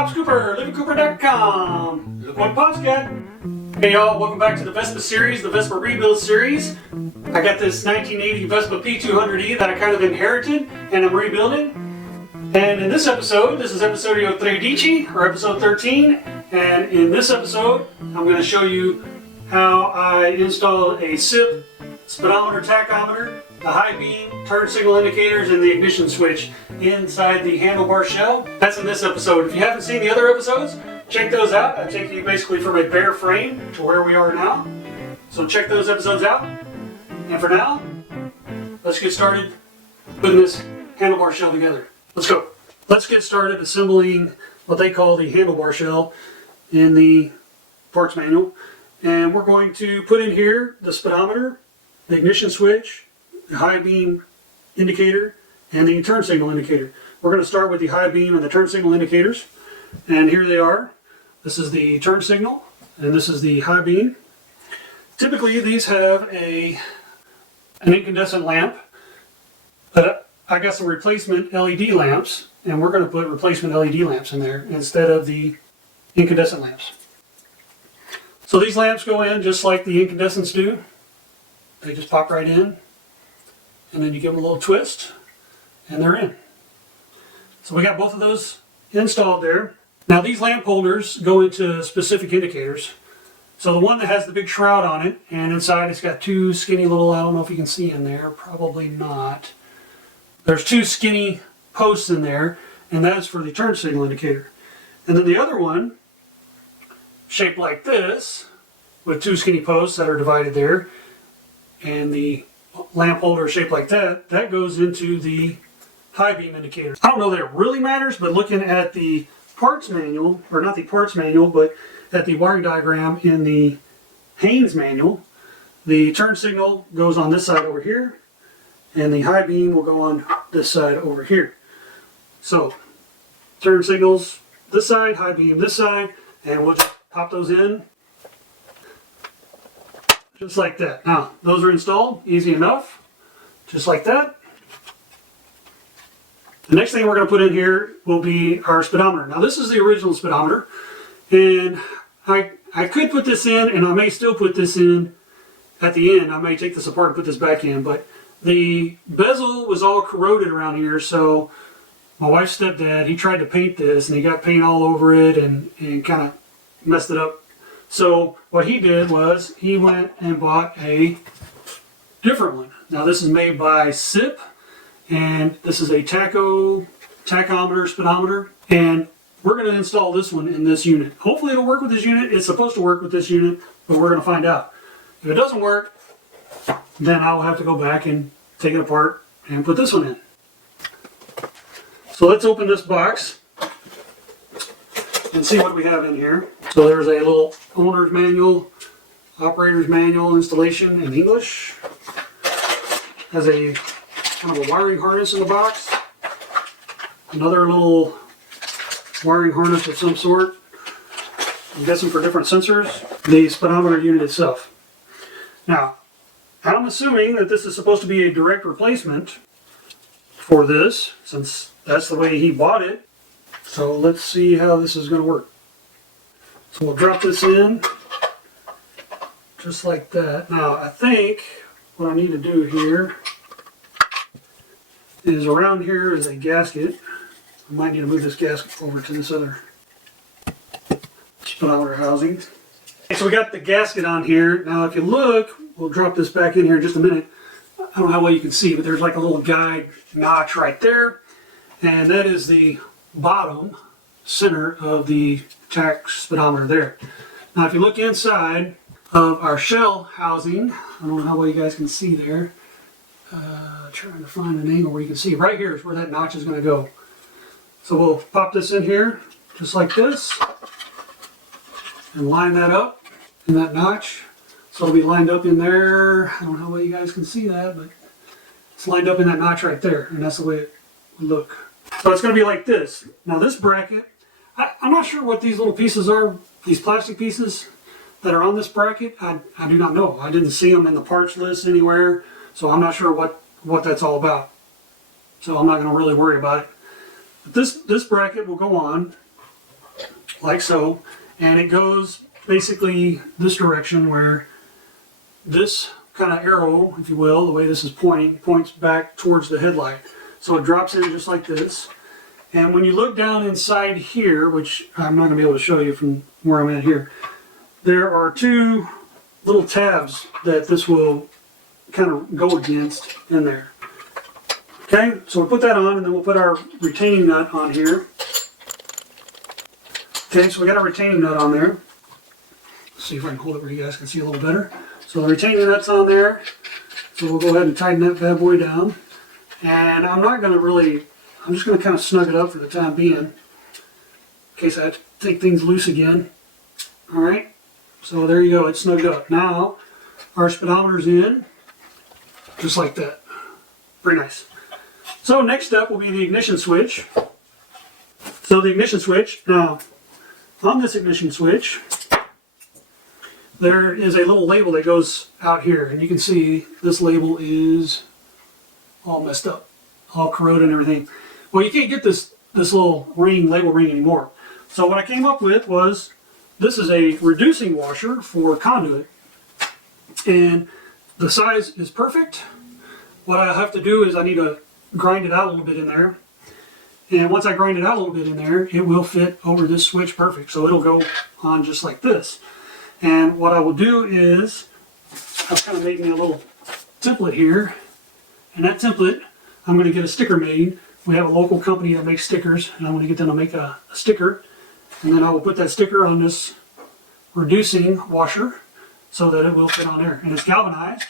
Pops Cooper, LivingCooper.com. Look what Pops got. Hey y'all, welcome back to the Vespa series, the Vespa Rebuild series. I got this 1980 Vespa P200E that I kind of inherited and I'm rebuilding. And in this episode, this is Episodio Tredici, or episode 13. And in this episode, I'm going to show you how I installed a SIP, speedometer, tachometer, the high beam, turn signal indicators, and the ignition switch inside the handlebar shell. That's in this episode. If you haven't seen the other episodes, check those out. I take you basically from a bare frame to where we are now. So check those episodes out. And for now, let's get started putting this handlebar shell together. Let's go. Let's get started assembling what they call the handlebar shell in the parts manual. And we're going to put in here the speedometer, the ignition switch, the high beam indicator, and the turn signal indicator. We're going to start with the high beam and the turn signal indicators. And here they are. This is the turn signal, and this is the high beam. Typically these have an incandescent lamp, but I got some replacement LED lamps, and we're going to put replacement LED lamps in there instead of the incandescent lamps. So these lamps go in just like the incandescents do. They just pop right in, and then you give them a little twist, and they're in. So we got both of those installed there. Now these lamp holders go into specific indicators. So the one that has the big shroud on it, and inside it's got two skinny little, I don't know if you can see in there, probably not. There's two skinny posts in there, and that is for the turn signal indicator. And then the other one, shaped like this, with two skinny posts that are divided there, and the lamp holder shaped like that, that goes into the high beam indicator. I don't know that it really matters, but looking at the parts manual, or not the parts manual, but at the wiring diagram in the Haynes manual, the turn signal goes on this side over here, and the high beam will go on this side over here. So, turn signals this side, high beam this side, and we'll just pop those in just like that. Now, those are installed, easy enough, just like that. The next thing we're going to put in here will be our speedometer. Now this is the original speedometer, and I could put this in, and I may still put this in at the end. I may take this apart and put this back in, but the bezel was all corroded around here, so my wife's stepdad, he tried to paint this, and he got paint all over it and kind of messed it up. So what he did was he went and bought a different one. Now this is made by SIP, and this is a tachometer, speedometer, and we're going to install this one in this unit. Hopefully it'll work with this unit. It's supposed to work with this unit, but we're going to find out. If it doesn't work, then I'll have to go back and take it apart and put this one in. So let's open this box and see what we have in here. So there's a little owner's manual, operator's manual installation in English. Has a kind of a wiring harness in the box. Another little wiring harness of some sort. I'm guessing for different sensors. The speedometer unit itself. Now, I'm assuming that this is supposed to be a direct replacement for this, since that's the way he bought it. So let's see how this is going to work. So we'll drop this in just like that. Now I think what I need to do here is around here is a gasket. I might need to move this gasket over to this other speedometer housing. Okay, so we got the gasket on here. Now if you look, we'll drop this back in here in just a minute. I don't know how well you can see, but there's like a little guide notch right there. And that is the bottom center of the tach speedometer there. Now if you look inside of our shell housing, I don't know how well you guys can see there. Trying to find an angle where you can see. Right here is where that notch is going to go. So we'll pop this in here just like this and line that up in that notch. So it'll be lined up in there. I don't know how well you guys can see that, but it's lined up in that notch right there, and that's the way it would look. So it's going to be like this. Now this bracket, I'm not sure what these little pieces are, these plastic pieces that are on this bracket. I do not know. I didn't see them in the parts list anywhere, so I'm not sure what that's all about. So I'm not going to really worry about it. But this bracket will go on like so, and it goes basically this direction, where this kind of arrow, if you will, the way this is pointing, points back towards the headlight. So it drops in just like this. And when you look down inside here, which I'm not going to be able to show you from where I'm at here, there are two little tabs that this will kind of go against in there. Okay, so we'll put that on, and then we'll put our retaining nut on here. Okay, so we got our retaining nut on there. Let's see if I can hold it where you guys can see a little better. So the retaining nut's on there. So we'll go ahead and tighten that bad boy down. And I'm not going to really, I'm just going to kind of snug it up for the time being, in case I have to take things loose again. Alright, so there you go, it's snugged up. Now, our speedometer's in, just like that. Very nice. So next step will be the ignition switch. So the ignition switch, now, on this ignition switch, there is a little label that goes out here, and you can see this label is all messed up, all corroded and everything. Well, you can't get this little label ring anymore. So what I came up with was, this is a reducing washer for conduit, and the size is perfect. What I have to do is I need to grind it out a little bit in there, and once I grind it out a little bit in there, it will fit over this switch perfect. So it'll go on just like this. And what I will do is, I've kind of made me a little template here, and that template, I'm going to get a sticker made. We have a local company that makes stickers, and I'm going to get them to make a sticker, and then I will put that sticker on this reducing washer so that it will fit on there. And it's galvanized,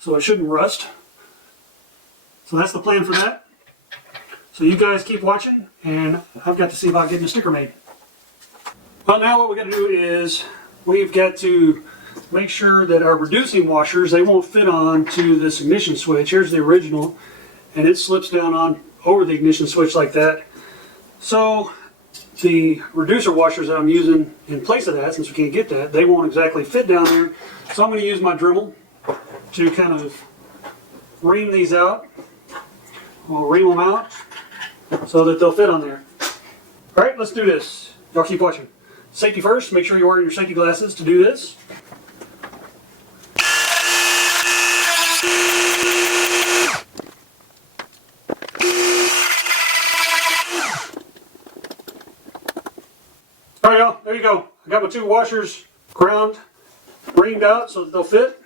so it shouldn't rust. So that's the plan for that. So you guys keep watching, and I've got to see about getting a sticker made. Well, now what we got to do is, we've got to make sure that our reducing washers, they won't fit on to this ignition switch. Here's the original, and it slips down on over the ignition switch like that. So the reducer washers that I'm using in place of that, since we can't get that, they won't exactly fit down there. So I'm going to use my Dremel to kind of ream these out. We'll ream them out so that they'll fit on there. Alright, let's do this. Y'all keep watching. Safety first, make sure you're wearing your safety glasses to do this. Alright y'all, there you go. I got my two washers reamed out so that they'll fit.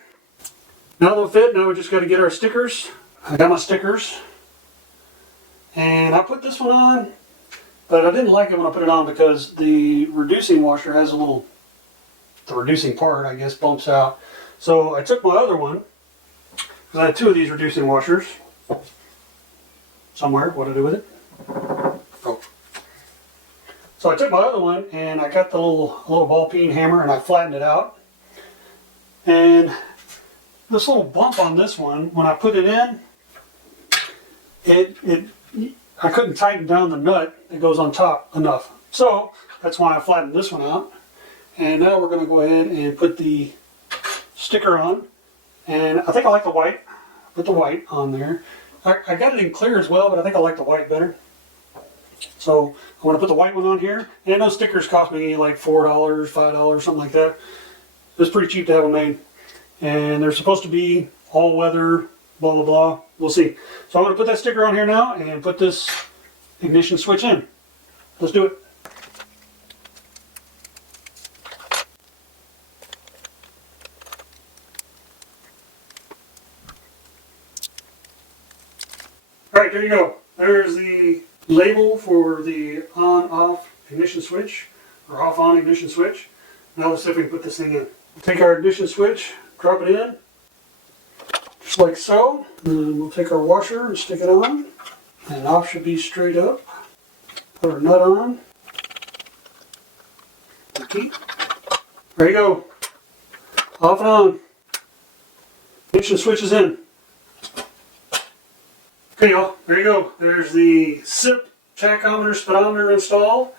Now they'll fit, now we just got to get our stickers. I got my stickers. And I put this one on, but I didn't like it when I put it on because the reducing washer has the reducing part, I guess, bumps out. So I took my other one, because I had two of these reducing washers somewhere. What do I do with it? Oh. So I took my other one and I got the little ball peen hammer and I flattened it out. And this little bump on this one, when I put it in, I couldn't tighten down the nut that goes on top enough. So that's why I flattened this one out. And now we're going to go ahead and put the sticker on. And I think I like the white. Put the white on there. I got it in clear as well, but I think I like the white better. So I'm going to put the white one on here. And those stickers cost me like $4, $5, something like that. It was pretty cheap to have them made. And they're supposed to be all weather, blah, blah, blah. We'll see. So I'm going to put that sticker on here now and put this ignition switch in. Let's do it. Alright, there you go. There's the label for the on-off ignition switch, or off-on ignition switch. Now let's see if we can put this thing in. Take our ignition switch, drop it in, just like so. And we'll take our washer and stick it on. And off should be straight up. Put our nut on. Okay. There you go. Off and on. Ignition switch is in. Okay y'all, there you go. There's the SIP tachometer speedometer installed,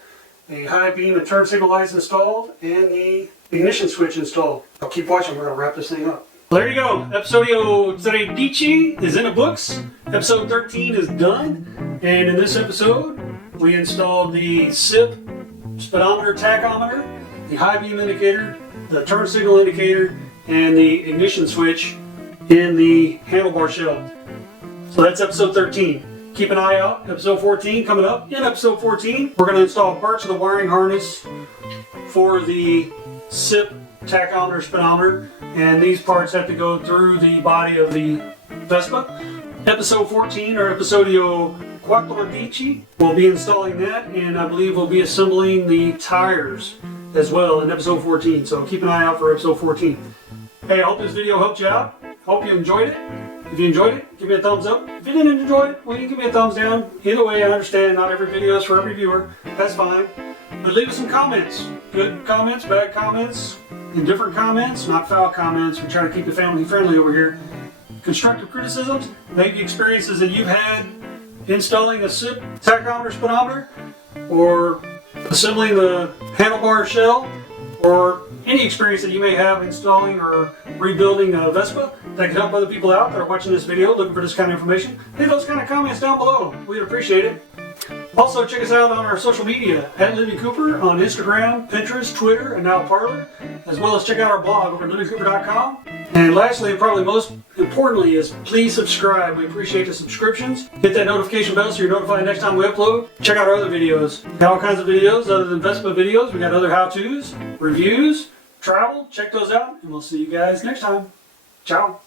the high beam and turn signal lights installed, and the ignition switch installed. I'll keep watching, we're going to wrap this thing up. There you go. Episodio Tredici is in the books. Episode 13 is done. And in this episode, we installed the SIP speedometer, tachometer, the high beam indicator, the turn signal indicator, and the ignition switch in the handlebar shell. So that's episode 13. Keep an eye out. Episode 14 coming up. In episode 14, we're going to install parts of the wiring harness for the SIP tachometer, speedometer, and these parts have to go through the body of the Vespa. Episode 14, or Episodio Tredici, we'll be installing that, and I believe we'll be assembling the tires as well in episode 14. So keep an eye out for episode 14. Hey, I hope this video helped you out. Hope you enjoyed it. If you enjoyed it, give me a thumbs up. If you didn't enjoy it, well, you can give me a thumbs down. Either way, I understand not every video is for every viewer. That's fine. But leave us some comments. Good comments, bad comments, indifferent comments, not foul comments. We try to keep it family friendly over here. Constructive criticisms, maybe experiences that you've had installing a SIP tachometer, speedometer, or assembling the handlebar shell, or any experience that you may have installing or rebuilding a Vespa that can help other people out that are watching this video looking for this kind of information. Leave those kind of comments down below. We'd appreciate it. Also, check us out on our social media at LivingCooper on Instagram, Pinterest, Twitter, and now Parler, as well as check out our blog over at LivingCooper.com. And lastly, and probably most importantly, is please subscribe. We appreciate the subscriptions. Hit that notification bell so you're notified next time we upload. Check out our other videos. We got all kinds of videos other than Vespa videos. We got other how-tos, reviews, travel. Check those out, and we'll see you guys next time. Ciao.